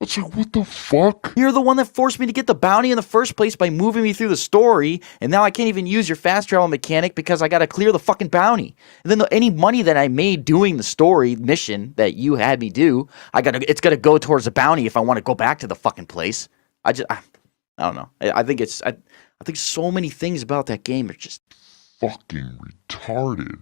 It's like, what the fuck? You're the one that forced me to get the bounty in the first place by moving me through the story, and now I can't even use your fast travel mechanic because I gotta clear the fucking bounty. And then any money that I made doing the story mission that you had me do, it's gotta go towards the bounty if I want to go back to the fucking place. I don't know. I think I think so many things about that game are just Fucking retarded.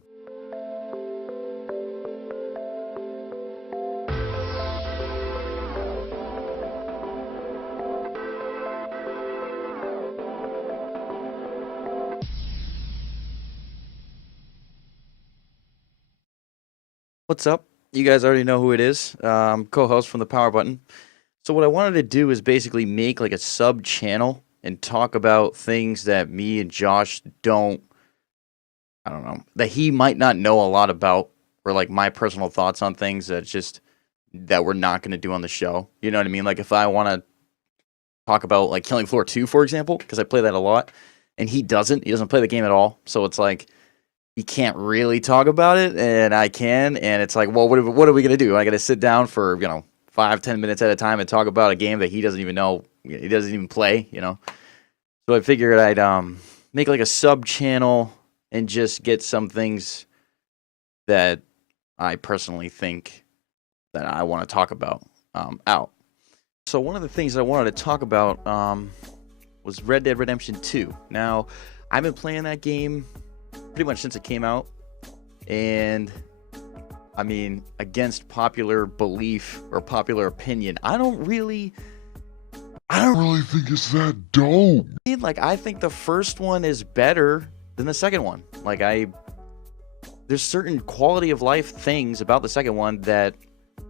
What's up? You guys already know who it is. Co-host from the Power Button. So what I wanted to do is basically make like a sub channel and talk about things that me and Josh don't, I don't know, that he might not know a lot about, or like my personal thoughts on things that we're not going to do on the show. You know what I mean? Like if I want to talk about like Killing Floor 2, for example, because I play that a lot, and he doesn't play the game at all. So it's like, he can't really talk about it, and I can, and it's like, well, what are we going to do? I got to sit down for, 5-10 minutes at a time and talk about a game that he doesn't even know, he doesn't even play, So I figured I'd make like a sub-channel and just get some things that I personally think that I want to talk about out. So one of the things that I wanted to talk about was Red Dead Redemption 2. Now, I've been playing that game pretty much since it came out, and I mean, against popular belief or popular opinion, I don't really think it's that dope. like, I think the first one is better than the second one. Like, there's certain quality of life things about the second one that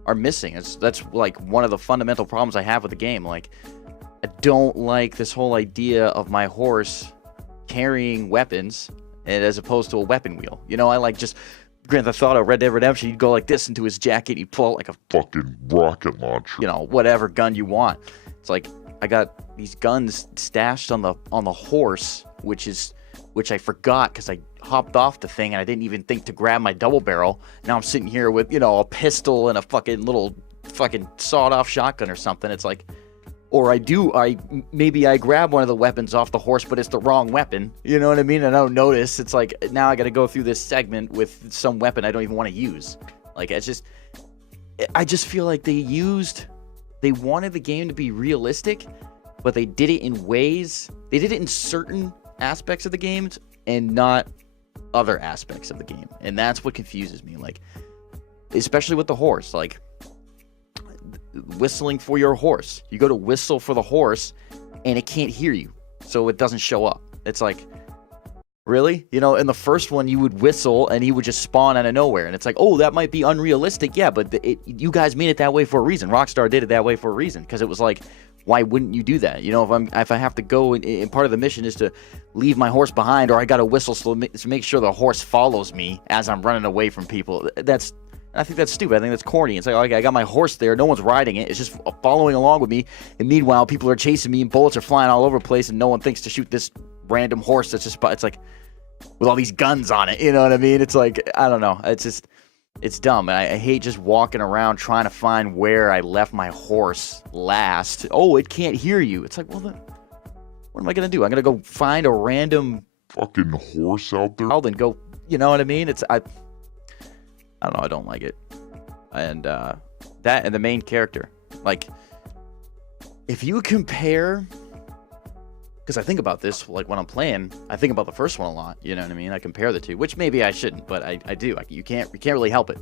are missing. That's like one of the fundamental problems I have with the game. Like, I don't like this whole idea of my horse carrying weapons, and as opposed to a weapon wheel. I like just Grand Theft Auto, Red Dead Redemption, you'd go like this into his jacket, you'd pull out like a Fucking rocket launcher. Whatever gun you want. It's like I got these guns stashed on the horse, which I forgot because I hopped off the thing and I didn't even think to grab my double barrel. Now I'm sitting here with, a pistol and a fucking little fucking sawed off shotgun or something. It's like, or maybe I grab one of the weapons off the horse, but it's the wrong weapon. You know what I mean? And I don't notice. It's like, now I got to go through this segment with some weapon I don't even want to use. Like, I just feel like they wanted the game to be realistic, but they did it in certain aspects of the games and not other aspects of the game. And that's what confuses me. Like, especially with the horse, like, whistling for your horse. You go to whistle for the horse and it can't hear you, so it doesn't show up. It's like, really? In the first one you would whistle and he would just spawn out of nowhere, and it's like, oh, that might be unrealistic. Yeah, but you guys made it that way for a reason. Rockstar did it that way for a reason, because it was like, why wouldn't you do that? If I have to go and part of the mission is to leave my horse behind, or I got to whistle to make sure the horse follows me as I'm running away from people. I think that's stupid. I think that's corny. It's like, okay, I got my horse there. No one's riding it. It's just following along with me. And meanwhile, people are chasing me and bullets are flying all over the place, and no one thinks to shoot this random horse that's just, it's like, with all these guns on it. You know what I mean? It's like, I don't know. It's dumb. And I hate just walking around trying to find where I left my horse last. Oh, it can't hear you. It's like, well, then what am I going to do? I'm going to go find a random fucking horse out there. I'll then go, you know what I mean? I don't know, I don't like it. And that and the main character. Like, if you compare, because I think about this, like when I'm playing, I think about the first one a lot, you know what I mean? I compare the two, which maybe I shouldn't, but I do. You can't really help it.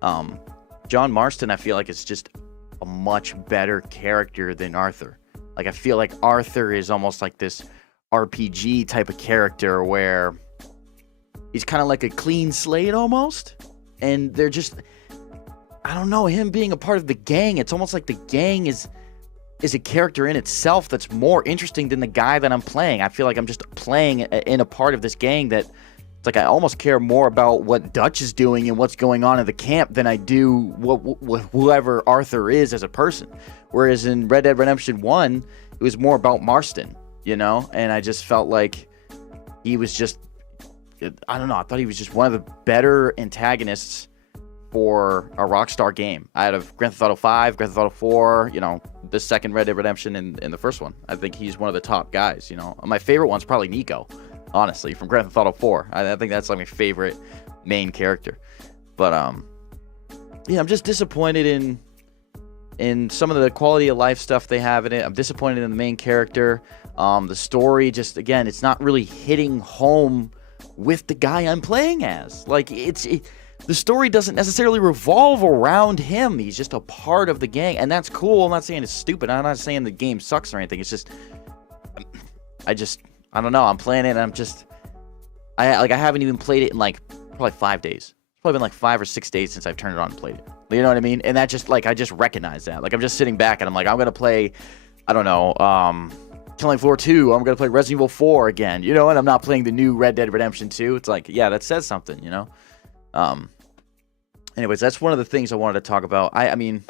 John Marston, I feel like, is just a much better character than Arthur. Like, I feel like Arthur is almost like this RPG type of character where he's kind of like a clean slate almost. And they're just, I don't know, him being a part of the gang, it's almost like the gang is a character in itself that's more interesting than the guy that I'm playing. I feel like I'm just playing in a part of this gang that, it's like I almost care more about what Dutch is doing and what's going on in the camp than I do whoever Arthur is as a person. Whereas in Red Dead Redemption 1, it was more about Marston, and I just felt like he was just, I don't know, I thought he was just one of the better antagonists for a Rockstar game. Out of Grand Theft Auto 5, Grand Theft Auto 4, the second Red Dead Redemption and the first one. I think he's one of the top guys. You know, my favorite one's probably Nico, honestly, from Grand Theft Auto 4. I think that's like my favorite main character. But yeah, I'm just disappointed in some of the quality of life stuff they have in it. I'm disappointed in the main character. The story, just again, it's not really hitting home with the guy I'm playing as. Like the story doesn't necessarily revolve around him. He's just a part of the gang, and that's cool. I'm not saying it's stupid. I'm not saying the game sucks or anything. It's just, I don't know. I'm playing it, and I haven't even played it in like probably 5 days. It's probably been like 5 or 6 days since I've turned it on and played it. You know what I mean? And that just like I just recognize that. Like I'm just sitting back and I'm like, I'm gonna play, I don't know, Killing Floor 2. I'm gonna play Resident Evil 4 again. You know, and I'm not playing the new Red Dead Redemption 2. It's like, yeah, that says something. You know. Anyways, that's one of the things I wanted to talk about. I mean,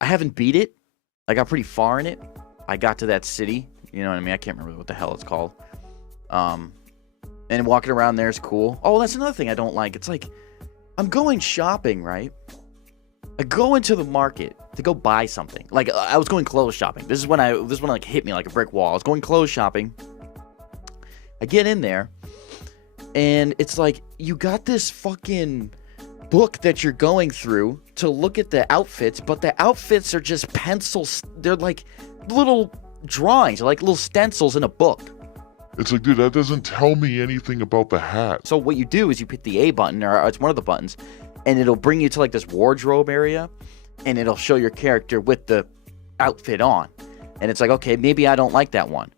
I haven't beat it. I got pretty far in it. I got to that city. You know what I mean? I can't remember what the hell it's called. And walking around there is cool. Oh, that's another thing I don't like. It's like, I'm going shopping, right? I go into the market to go buy something. Like, I was going clothes shopping. This is when it like hit me like a brick wall. I was going clothes shopping. I get in there, and it's like, you got this fucking book that you're going through to look at the outfits, but the outfits are just pencils. They're like little drawings, like little stencils in a book. It's like, dude, that doesn't tell me anything about the hat. So what you do is you hit the A button, or it's one of the buttons, and it'll bring you to like this wardrobe area, and it'll show your character with the outfit on. And it's like, okay, maybe I don't like that one.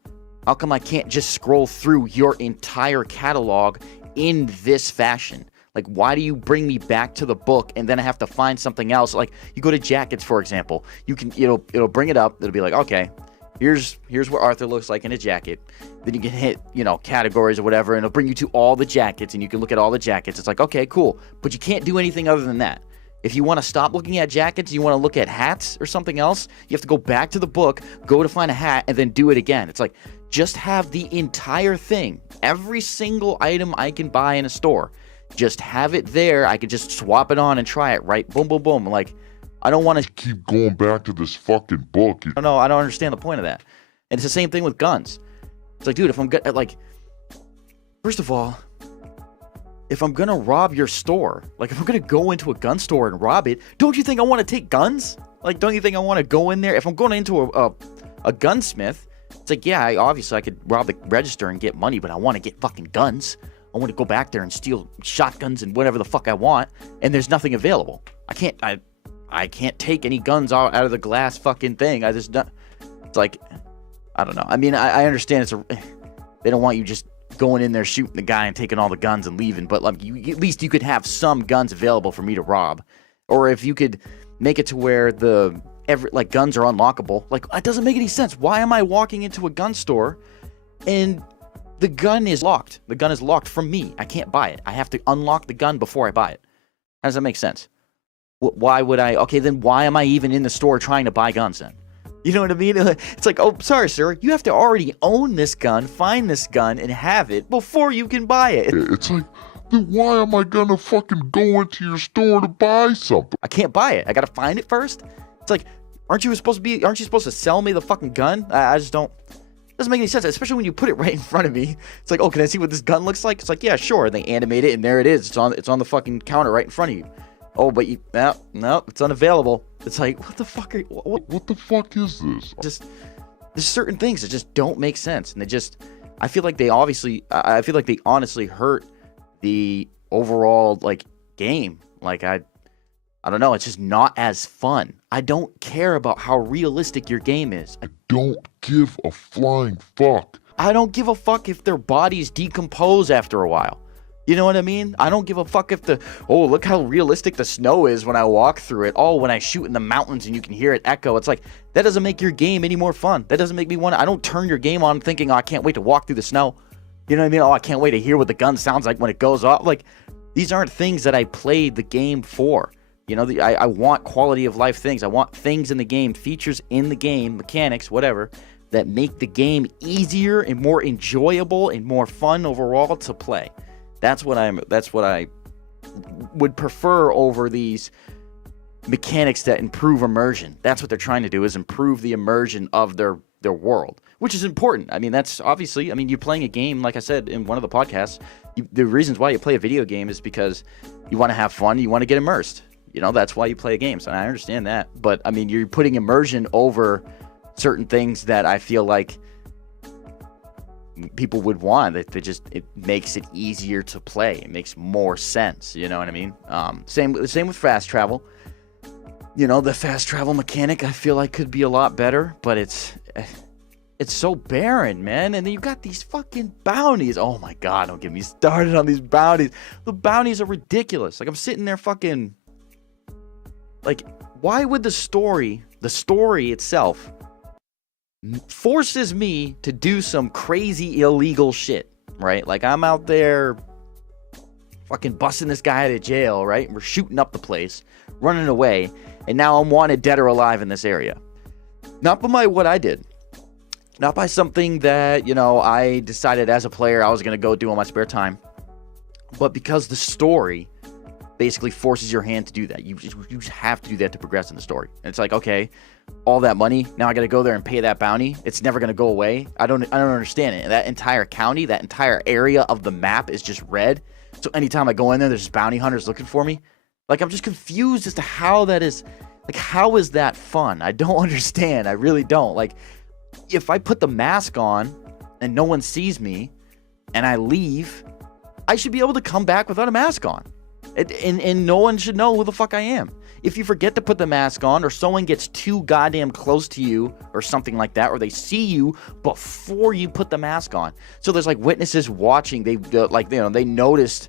How come I can't just scroll through your entire catalog in this fashion? Like, why do you bring me back to the book and then I have to find something else? Like, you go to jackets, for example. You can, it'll bring it up. It'll be like, okay, here's what Arthur looks like in a jacket. Then you can hit, categories or whatever, and it'll bring you to all the jackets, and you can look at all the jackets. It's like, okay, cool. But you can't do anything other than that. If you want to stop looking at jackets, you want to look at hats or something else, you have to go back to the book, go to find a hat, and then do it again. It's like, just have the entire thing. Every single item I can buy in a store, just have it there. I could just swap it on and try it, right? Boom, boom, boom. Like, I don't want to keep going back to this fucking book. No, I don't understand the point of that. And it's the same thing with guns. It's like, dude, if I'm like, first of all, if I'm gonna rob your store, like if I'm gonna go into a gun store and rob it, don't you think I want to take guns? Like, don't you think I want to go in there? If I'm going into a gunsmith, it's like, yeah, obviously I could rob the register and get money, but I want to get fucking guns. I want to go back there and steal shotguns and whatever the fuck I want, and there's nothing available. I can't take any guns out of the glass fucking thing. It's like, I don't know. I mean, I understand they don't want you just going in there shooting the guy and taking all the guns and leaving, but like, at least you could have some guns available for me to rob. Or if you could make it to where guns are unlockable. Like, that doesn't make any sense. Why am I walking into a gun store and the gun is locked? The gun is locked from me. I can't buy it. I have to unlock the gun before I buy it. How does that make sense? Why would I? Okay, then why am I even in the store trying to buy guns then? You know what I mean? It's like, oh, sorry, sir. You have to already own this gun, find this gun, and have it before you can buy it. It's like, then why am I gonna fucking go into your store to buy something? I can't buy it. I gotta find it first. It's like, aren't you supposed to sell me the fucking gun? I just don't. It doesn't make any sense, especially when you put it right in front of me. It's like, oh, can I see what this gun looks like? It's like, yeah, sure. And they animate it, and there it is. It's on the fucking counter right in front of you. Oh, but no, it's unavailable. It's like, what the fuck what the fuck is this? Just, there's certain things that just don't make sense, and I feel like they honestly hurt the overall like game. Like, I don't know, it's just not as fun. I don't care about how realistic your game is. I don't give a flying fuck. I don't give a fuck if their bodies decompose after a while. You know what I mean? I don't give a fuck if look how realistic the snow is when I walk through it. Oh, when I shoot in the mountains and you can hear it echo. It's like, that doesn't make your game any more fun. That doesn't make me I don't turn your game on thinking, oh, I can't wait to walk through the snow. You know what I mean? Oh, I can't wait to hear what the gun sounds like when it goes off. Like, these aren't things that I played the game for. You know, I want quality of life things. I want things in the game, features in the game, mechanics, whatever, that make the game easier and more enjoyable and more fun overall to play. That's what I would prefer over these mechanics that improve immersion. That's what they're trying to do, is improve the immersion of their world, which is important. I mean, that's obviously, I mean, you're playing a game, like I said in one of the podcasts, the reasons why you play a video game is because you want to have fun, you want to get immersed. You know, that's why you play games, and I understand that. But, I mean, you're putting immersion over certain things that I feel like people would want. It makes it easier to play. It makes more sense, you know what I mean? Same with fast travel. You know, the fast travel mechanic I feel like could be a lot better, but it's so barren, man. And then you got these fucking bounties. Oh my god, don't get me started on these bounties. The bounties are ridiculous. Like, I'm sitting there fucking, like, why would the story itself forces me to do some crazy illegal shit, right? Like, I'm out there fucking busting this guy out of jail, right? We're shooting up the place, running away, and now I'm wanted dead or alive in this area. Not by what I did. Not by something that, you know, I decided as a player I was going to go do on my spare time. But because the story basically forces your hand to do that. You just have to do that to progress in the story. And it's like, okay, all that money, now I got to go there and pay that bounty. It's never going to go away. I don't understand it. That entire county, that entire area of the map is just red. So anytime I go in there, there's bounty hunters looking for me. Like, I'm just confused as to how that is. Like, how is that fun? I don't understand. I really don't. Like, if I put the mask on and no one sees me and I leave, I should be able to come back without a mask on. And no one should know who the fuck I am. If you forget to put the mask on, or someone gets too goddamn close to you or something like that, or they see you before you put the mask on. So there's like witnesses watching. They noticed,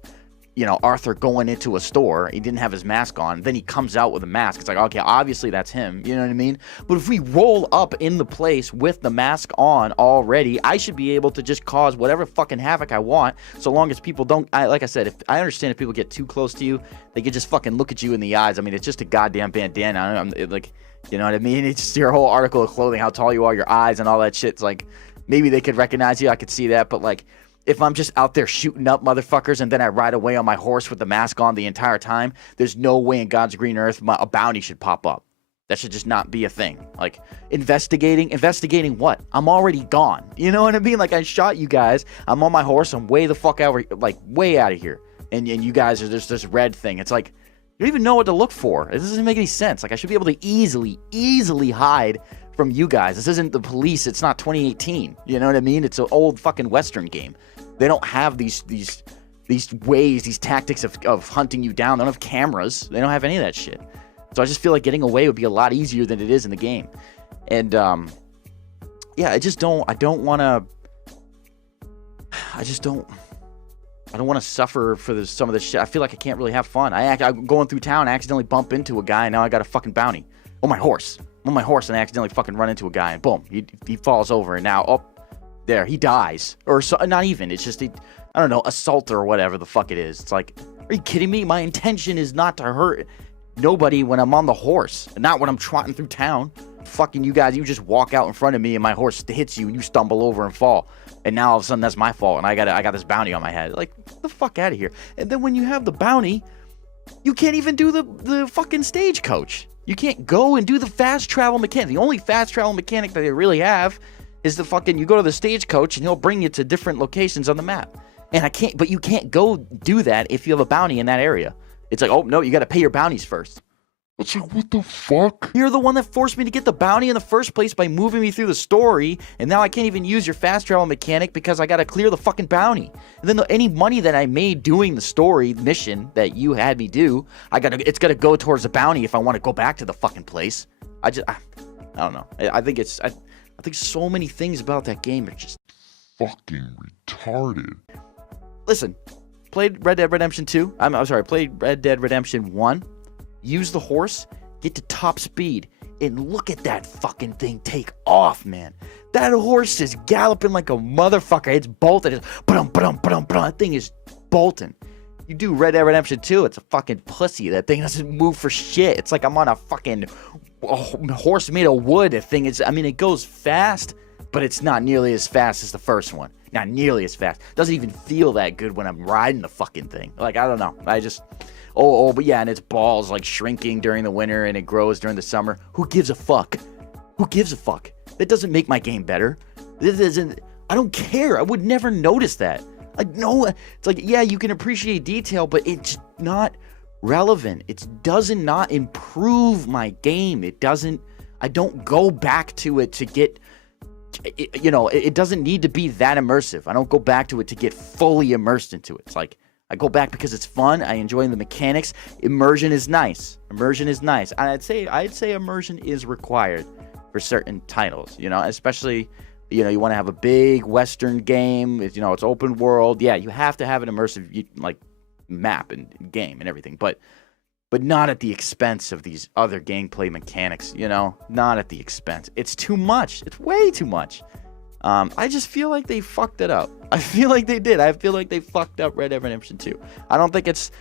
you know, Arthur going into a store. He didn't have his mask on. Then he comes out with a mask. It's like, okay, obviously that's him. You know what I mean? But if we roll up in the place with the mask on already, I should be able to just cause whatever fucking havoc I want, so long as people don't. Like I said, if I understand if people get too close to you, they can just fucking look at you in the eyes. I mean, it's just a goddamn bandana. Like, you know what I mean? It's just your whole article of clothing, how tall you are, your eyes, and all that shit. It's like, maybe they could recognize you. I could see that, but like, if I'm just out there shooting up motherfuckers and then I ride away on my horse with the mask on the entire time, there's no way in God's green earth a bounty should pop up. That should just not be a thing. Like, investigating what? I'm already gone. You know what I mean? Like, I shot you guys. I'm on my horse. I'm way the fuck out, like, way out of here. And you guys are just this red thing. It's like, you don't even know what to look for. It doesn't make any sense. Like, I should be able to easily hide from you guys. This isn't the police. It's not 2018. You know what I mean? It's an old fucking Western game. They don't have these ways, these tactics of hunting you down. They don't have cameras. They don't have any of that shit. So I just feel like getting away would be a lot easier than it is in the game. And yeah, I don't want to suffer for some of this shit. I feel like I can't really have fun. I'm going through town, I accidentally bump into a guy, and now I got a fucking bounty on my horse. I'm on my horse, and I accidentally fucking run into a guy, and boom, he falls over, and now, there, he dies. Or so, not even. It's just, I don't know, assault or whatever the fuck it is. It's like, are you kidding me? My intention is not to hurt nobody when I'm on the horse. Not when I'm trotting through town. Fucking you guys, you just walk out in front of me and my horse hits you and you stumble over and fall. And now all of a sudden that's my fault and I got this bounty on my head. Like, get the fuck out of here. And then when you have the bounty, you can't even do the fucking stagecoach. You can't go and do the fast travel mechanic. The only fast travel mechanic that they really have is the fucking, you go to the stagecoach and he'll bring you to different locations on the map. But you can't go do that if you have a bounty in that area. It's like, oh no, you gotta pay your bounties first. It's like, what the fuck? You're the one that forced me to get the bounty in the first place by moving me through the story, and now I can't even use your fast travel mechanic because I gotta clear the fucking bounty. And then any money that I made doing the story mission that you had me do, it's gotta go towards the bounty if I want to go back to the fucking place. I don't know. I think so many things about that game are just fucking retarded. Listen, played Red Dead Redemption 2. I'm sorry, played Red Dead Redemption 1. Use the horse, get to top speed, and look at that fucking thing take off, man. That horse is galloping like a motherfucker. It's bolting. It's that thing is bolting. You do Red Dead Redemption 2, it's a fucking pussy. That thing doesn't move for shit. It's like I'm on a fucking horse made of wood. That thing is, I mean, it goes fast, but it's not nearly as fast as the first one. Not nearly as fast. Doesn't even feel that good when I'm riding the fucking thing. Like, I don't know. But yeah, and its balls like shrinking during the winter and it grows during the summer. Who gives a fuck? Who gives a fuck? That doesn't make my game better. This isn't. I don't care. I would never notice that. Like, no, it's like, yeah, you can appreciate detail, but it's not relevant. It does not improve my game. It doesn't. I don't go back to it to get. It doesn't need to be that immersive. I don't go back to it to get fully immersed into it. It's like I go back because it's fun. I enjoy the mechanics. Immersion is nice. I'd say immersion is required for certain titles. Especially you want to have a big Western game. It's open world. Yeah, you have to have an immersive map and game and everything. But not at the expense of these other gameplay mechanics, not at the expense. It's too much. It's way too much. I just feel like they fucked it up. I feel like they did. I feel like they fucked up Red Dead Redemption 2. I don't think it's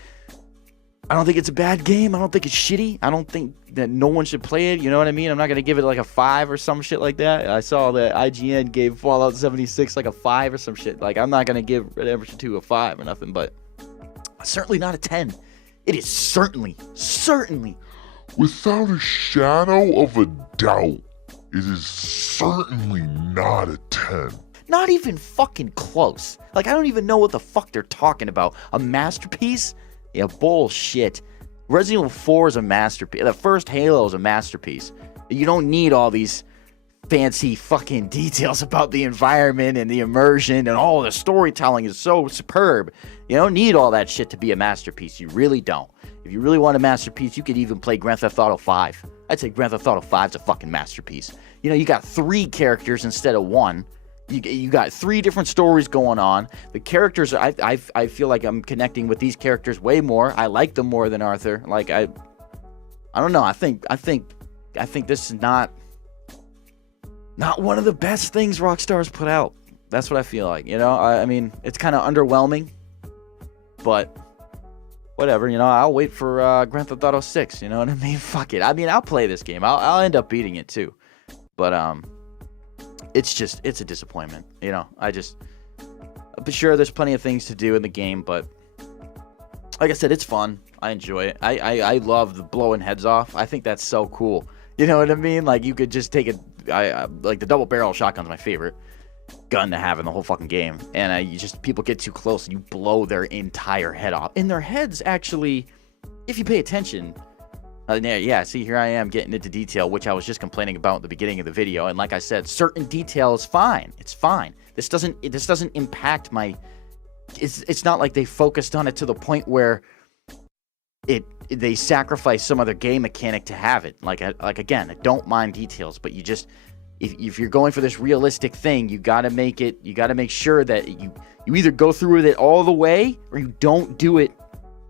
a bad game. I don't think it's shitty. I don't think that no one should play it. You know what I mean? I'm not going to give it like a 5 or some shit like that. I saw that IGN gave Fallout 76 like a 5 or some shit. Like, I'm not going to give Red Dead Redemption 2 a 5 or nothing, but certainly not a 10. It is certainly, Without a shadow of a doubt, it is certainly not a 10. not even fucking close. Like, I don't even know what the fuck they're talking about. A masterpiece? Yeah, bullshit. Resident Evil 4 is a masterpiece. The first Halo is a masterpiece. You don't need all these fancy fucking details about the environment and the immersion and all the storytelling is so superb. You don't need all that shit to be a masterpiece. You really don't. If you really want a masterpiece, you could even play Grand Theft Auto 5. I'd say Grand Theft Auto 5 is a fucking masterpiece. You got 3 characters instead of 1. You got 3 different stories going on. The characters, I feel like I'm connecting with these characters way more. I like them more than Arthur. Like, I don't know. I think this is not one of the best things Rockstar's put out. That's what I feel like. I mean, it's kind of underwhelming, but whatever. I'll wait for Grand Theft Auto 6. You know what I mean? Fuck it. I mean, I'll play this game. I'll end up beating it too, but it's a disappointment. I'm sure there's plenty of things to do in the game, but like I said, it's fun. I enjoy it. I love the blowing heads off. I think that's so cool. You know what I mean? Like, you could just take it. Like, the double barrel shotgun's my favorite gun to have in the whole fucking game. And people get too close and you blow their entire head off. And their heads actually, if you pay attention, see, here I am getting into detail, which I was just complaining about at the beginning of the video. And like I said, certain detail is fine. It's fine. This doesn't impact my. It's not like they focused on it to the point where they sacrifice some other game mechanic to have it. Like again, I don't mind details, but you just if you're going for this realistic thing, you got to make sure that you either go through with it all the way or you don't do it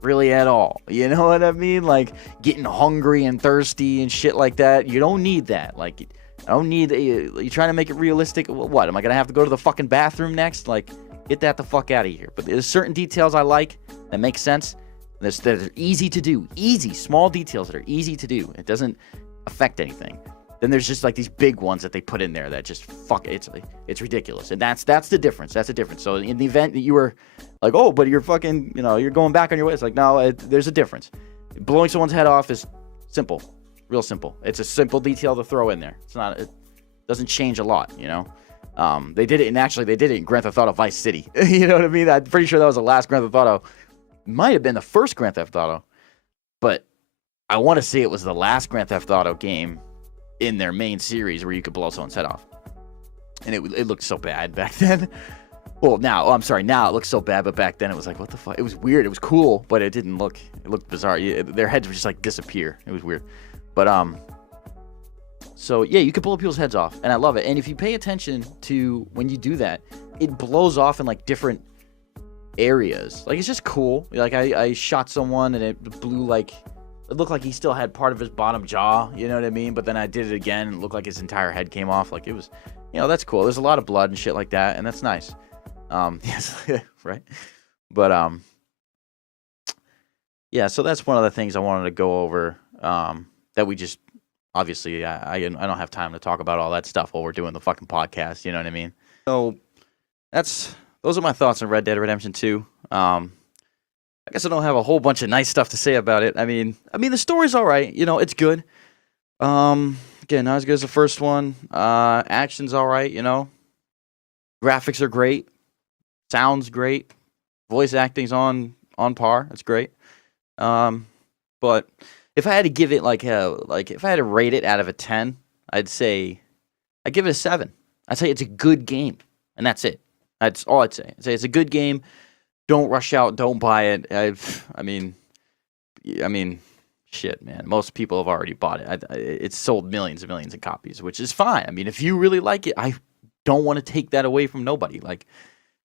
really at all. You know what I mean? Like, getting hungry and thirsty and shit like that. You don't need that. Like, I don't need you trying to make it realistic. What, am I gonna have to go to the fucking bathroom next? Like, get that the fuck out of here. But there's certain details I like that make sense. That are easy to do. Small details that are easy to do. It doesn't affect anything. Then there's just like these big ones that they put in there that just it's ridiculous. And that's the difference. That's the difference. So in the event that you were like, oh, but you're fucking, you're going back on your way. It's like, no, there's a difference. Blowing someone's head off is simple, real simple. It's a simple detail to throw in there. It doesn't change a lot, They did it in Grand Theft Auto Vice City. You know what I mean? I'm pretty sure that was the last Grand Theft Auto. Might have been the first Grand Theft Auto, but I want to say it was the last Grand Theft Auto game in their main series where you could blow someone's head off. And it looked so bad back then. Well, now it looks so bad, but back then it was like, what the fuck? It was weird. It was cool, but it looked bizarre. Their heads would just like disappear. It was weird. But so yeah, you can blow people's heads off, and I love it. And if you pay attention to when you do that, it blows off in like different areas. Like, it's just cool. Like, I shot someone and it blew, like, it looked like he still had part of his bottom jaw, you know what I mean? But then I did it again and it looked like his entire head came off. Like, it was, that's cool. There's a lot of blood and shit like that, and that's nice. Yes, right? But yeah, so that's one of the things I wanted to go over, that we just, obviously, I don't have time to talk about all that stuff while we're doing the fucking podcast, you know what I mean? So those are my thoughts on Red Dead Redemption 2. I guess I don't have a whole bunch of nice stuff to say about it. I mean, the story's all right. You know, it's good. Again, not as good as the first one. Action's all right. You know, graphics are great. Sounds great. Voice acting's on par. That's great. But if I had to give it if I had to rate it out of a 10, I'd give it a 7. I'd say it's a good game, and that's it. That's all I'd say. I'd say it's a good game. Don't rush out. Don't buy it. I mean, shit, man. Most people have already bought it. It's sold millions and millions of copies, which is fine. I mean, if you really like it, I don't want to take that away from nobody. Like,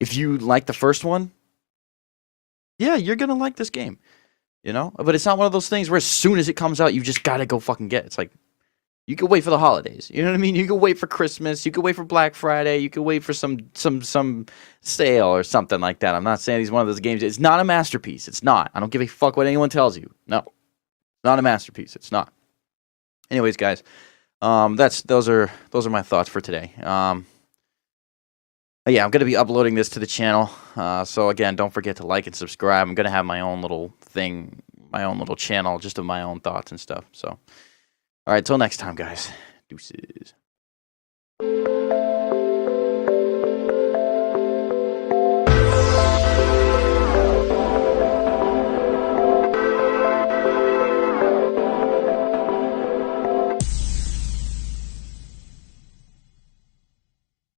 if you like the first one, yeah, you're gonna like this game, you know. But it's not one of those things where as soon as it comes out, you just gotta go fucking get it. It's like, you could wait for the holidays. You know what I mean? You could wait for Christmas. You could wait for Black Friday. You could wait for some sale or something like that. I'm not saying he's one of those games. It's not a masterpiece. It's not. I don't give a fuck what anyone tells you. No, it's not a masterpiece. It's not. Anyways, guys, those are my thoughts for today. Yeah, I'm gonna be uploading this to the channel. So again, don't forget to like and subscribe. I'm gonna have my own little thing, my own little channel, just of my own thoughts and stuff. So. All right, till next time, guys. Deuces.